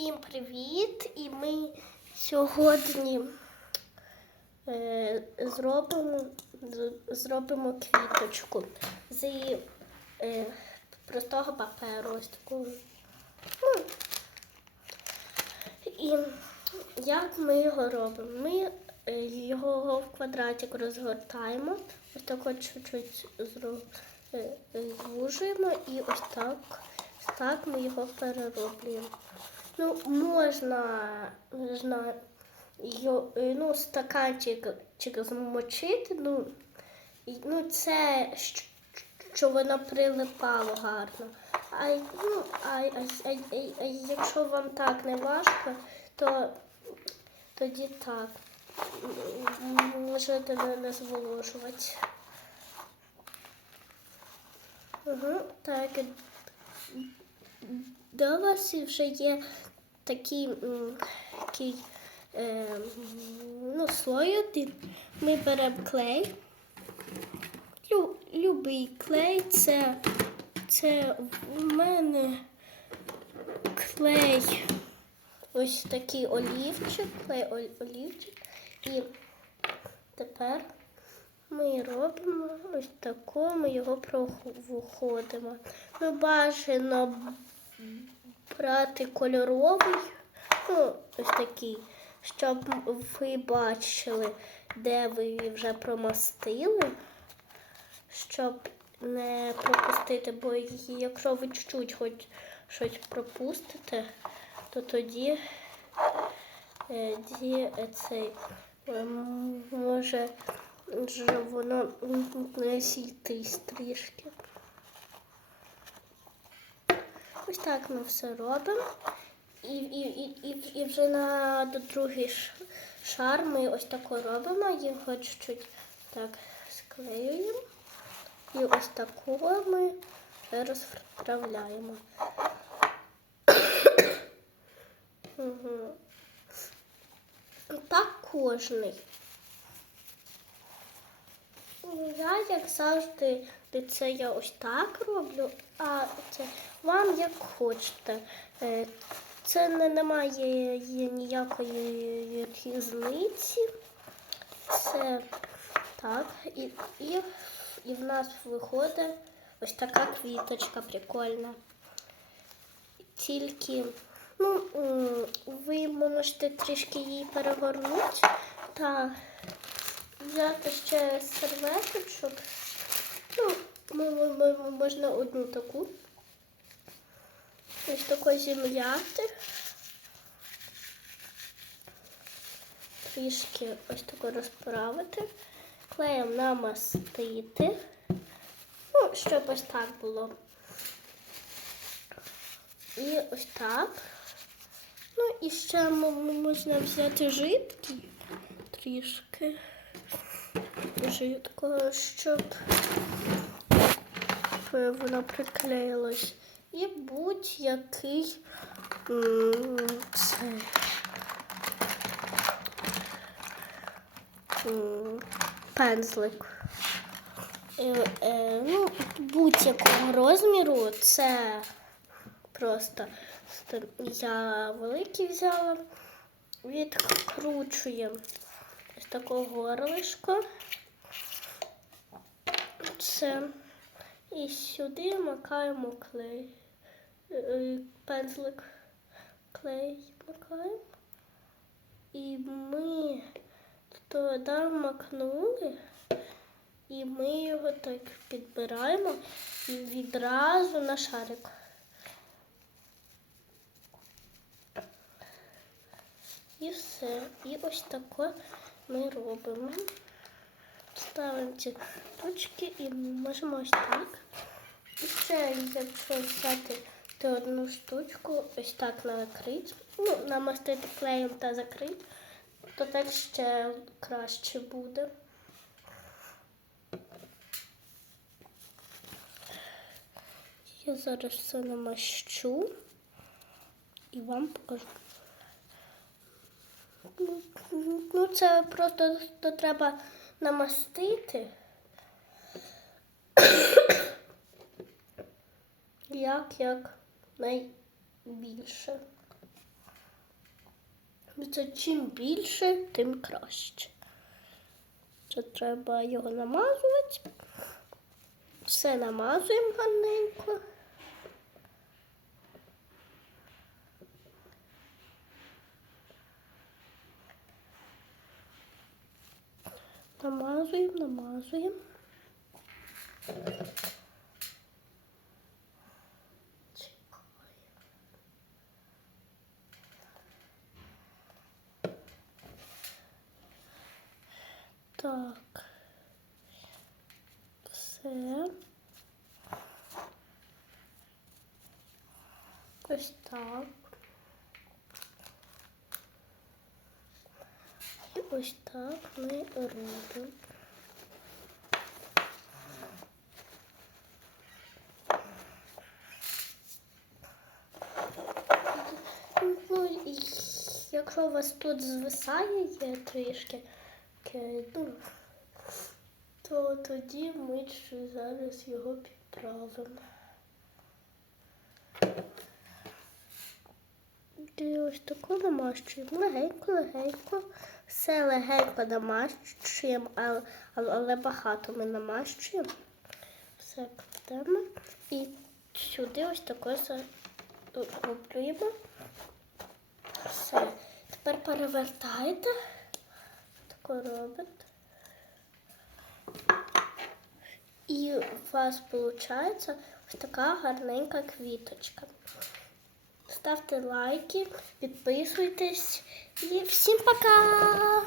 Всім привіт! І ми сьогодні е, зробимо, зробимо квіточку з е, простого паперу. Ось такого. Ну, І як ми його робимо? Ми е, його в квадратик розгортаємо, ось так от чуть-чуть е, звужуємо і ось так, так ми його перероблюємо. Ну, можна, йо, е, ну, стаканчик змочити, ну, ну, це що воно прилипало гарно. А, ну, а, а, а, а, якщо вам так не важко, то тоді так. Можете не зволожувати. Угу, так. До вас вже є такий, такий е, ну, слой один. Ми беремо клей. Лю, любий клей, це, це в мене клей, ось такий олівчик, клей олівчик. І тепер ми робимо ось таку, ми його проходимо. Ну, бажано брати кольоровий, ну, ось такий, щоб ви бачили, де ви її вже промастили, щоб не пропустити, бо якщо ви чуть-чуть хоч щось пропустите, то тоді е, ді, е, цей, е, може воно не сійтись трішки. Ось так ми все робимо. І, і, і, і, вже на другий шар ми ось тако робимо, його чуть-чуть так склеюємо. І ось тако ми розправляємо. Угу. Так кожний. Я, як завжди, це я ось так роблю, а це вам як хочете. Е, Це не немає ніякої різниці. Це так. І, і, і в нас виходить ось така квіточка прикольна. Тільки ну, ви можете трішки її перегорнути та взяти ще серветочок. Ну, можна одну таку. Ось таку зім'яти. Трішки ось таку розправити. Клеєм намастити. Ну, щоб ось так було. І ось так. Ну і ще можна взяти жидкий трішки жидкого, щоб воно приклеїлось. І будь-який м, це, пензлик. Е, е, ну, будь-якого розміру це просто я великий взяла, відкручуємо ось такого горлишко. Це. І сюди макаємо клей. Е, е, Пензлик. Клей макаємо. І ми туди макнули. І ми його так підбираємо відразу на шарик. І все. І ось таке ми робимо. Ставимо ці точки і можемо ось так. І ще, якщо взяти то одну штучку, ось так накрити, ну, намастити клеєм та закрити, то так ще краще буде. Я зараз все намащу і вам покажу. Ну, це просто то треба намастити. Як як найбільше. Це чим більше, тим краще. Це треба його намазувати. Все намазуємо гарненько. Намазуємо, намазуємо. Чекаємо. Так. Все. Ось так. І ось так ми робимо. Ну, якщо у вас тут звисає є трішки, ну, то тоді ми зараз його підправимо. І ось таку намащуємо легенько, легенько. Все легенько намащуємо, але, але, багато ми намащуємо. Все кладемо. І сюди ось таке закуплюємо. Все. Тепер перевертаєте. Тако робите. І у вас виходить ось така гарненька квіточка. Ставте лайки, підписуйтесь і всім пока!